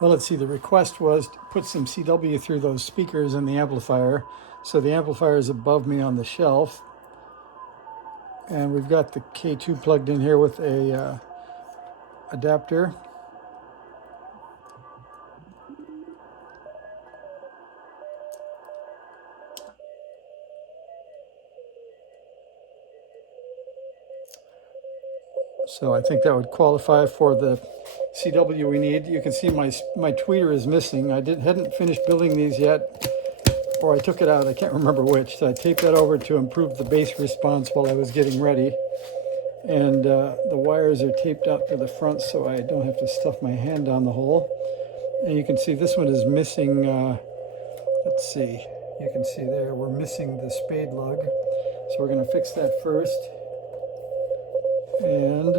Well, let's see, the request was to put some CW through those speakers in the amplifier. So the amplifier is above me on the shelf. And we've got the K2 plugged in here with a adapter. So I think that would qualify for the CW we need. You can see my tweeter is missing. I hadn't finished building these yet, or I took it out. I can't remember which. So I taped that over to improve the bass response while I was getting ready. And the wires are taped out to the front so I don't have to stuff my hand down the hole. And you can see this one is missing, let's see, you can see there, we're missing the spade lug. So we're going to fix that first. And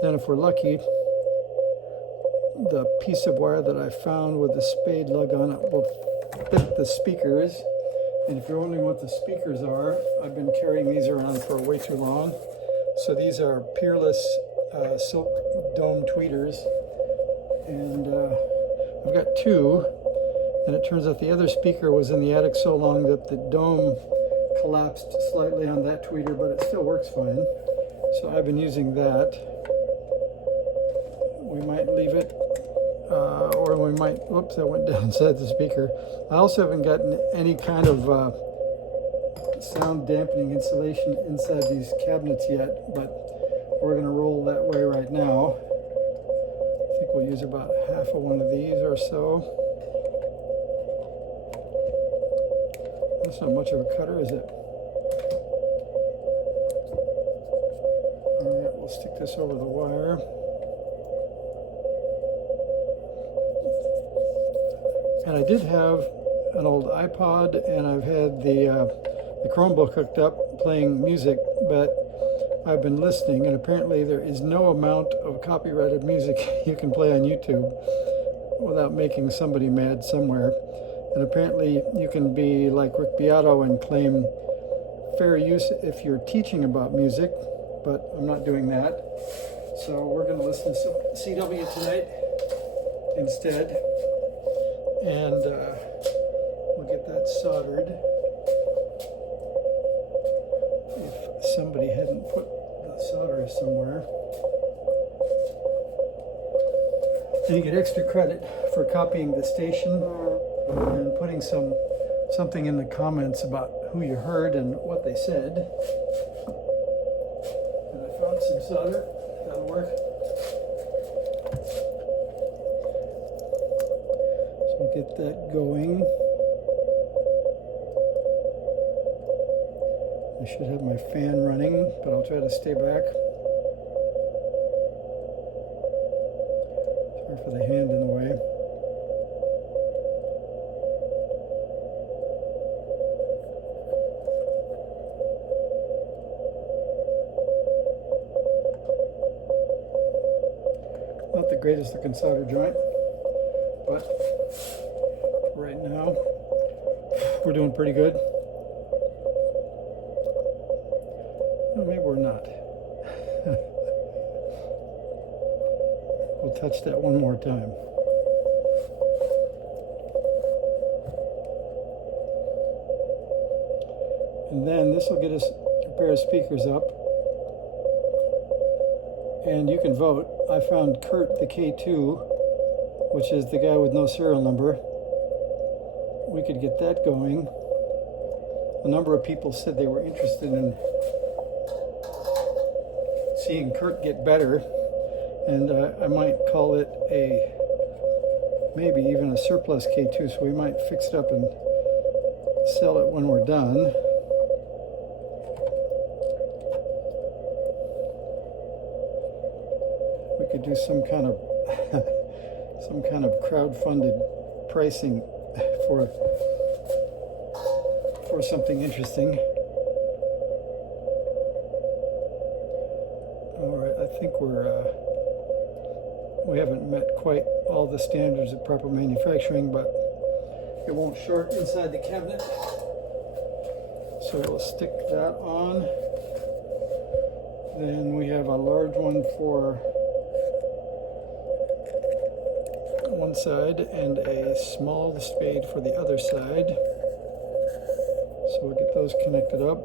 then if we're lucky, the piece of wire that I found with the spade lug on it will fit the speakers. And if you're wondering what the speakers are, I've been carrying these around for way too long. So these are Peerless silk dome tweeters. And I've got two. And it turns out the other speaker was in the attic so long that the dome collapsed slightly on that tweeter, but it still works fine. So I've been using that. We might leave it, or we might, whoops, that went down inside the speaker. I also haven't gotten any kind of sound dampening insulation inside these cabinets yet, but we're going to roll that way right now. I think we'll use about half of one of these or so. That's not much of a cutter, is it? All right, we'll stick this over the wire. And I did have an old iPod, and I've had the Chromebook hooked up playing music, but I've been listening, and apparently there is no amount of copyrighted music you can play on YouTube without making somebody mad somewhere. And apparently you can be like Rick Beato and claim fair use if you're teaching about music, but I'm not doing that. So we're going to listen to some CW tonight instead. And we'll get that soldered. If somebody hadn't put the solder somewhere. And you get extra credit for copying the station and putting something in the comments about who you heard and what they said. And I found some solder. That'll work. So we'll get that going. I should have my fan running, but I'll try to stay back. Sorry for the hand in the way. Not the greatest looking solder joint, but right now we're doing pretty good. Well, maybe we're not. We'll touch that one more time. And then this will get us a pair of speakers up. And you can vote. I found Kurt the K2, which is the guy with no serial number. We could get that going. A number of people said they were interested in seeing Kurt get better, and I might call it maybe even a surplus K2, so we might fix it up and sell it when we're done. We could do some kind of crowd-funded pricing for something interesting. All right, I think we haven't met quite all the standards of proper manufacturing, but it won't short inside the cabinet. So we'll stick that on. Then we have a large one for one side and a small spade for the other side. So we'll get those connected up.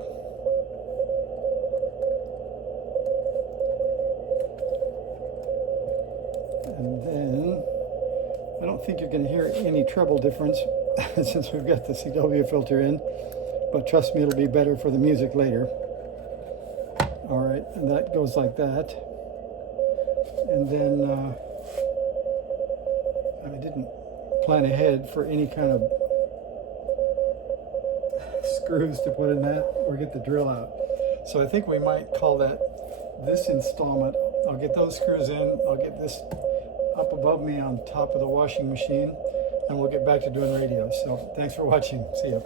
And then I don't think you're going to hear any treble difference since we've got the CW filter in, but trust me, it'll be better for the music later. All right, and that goes like that. And then I didn't plan ahead for any kind of screws to put in that or get the drill out. So I think we might call that this installment. I'll get those screws in, I'll get this up above me on top of the washing machine, and we'll get back to doing radio. So thanks for watching. See ya.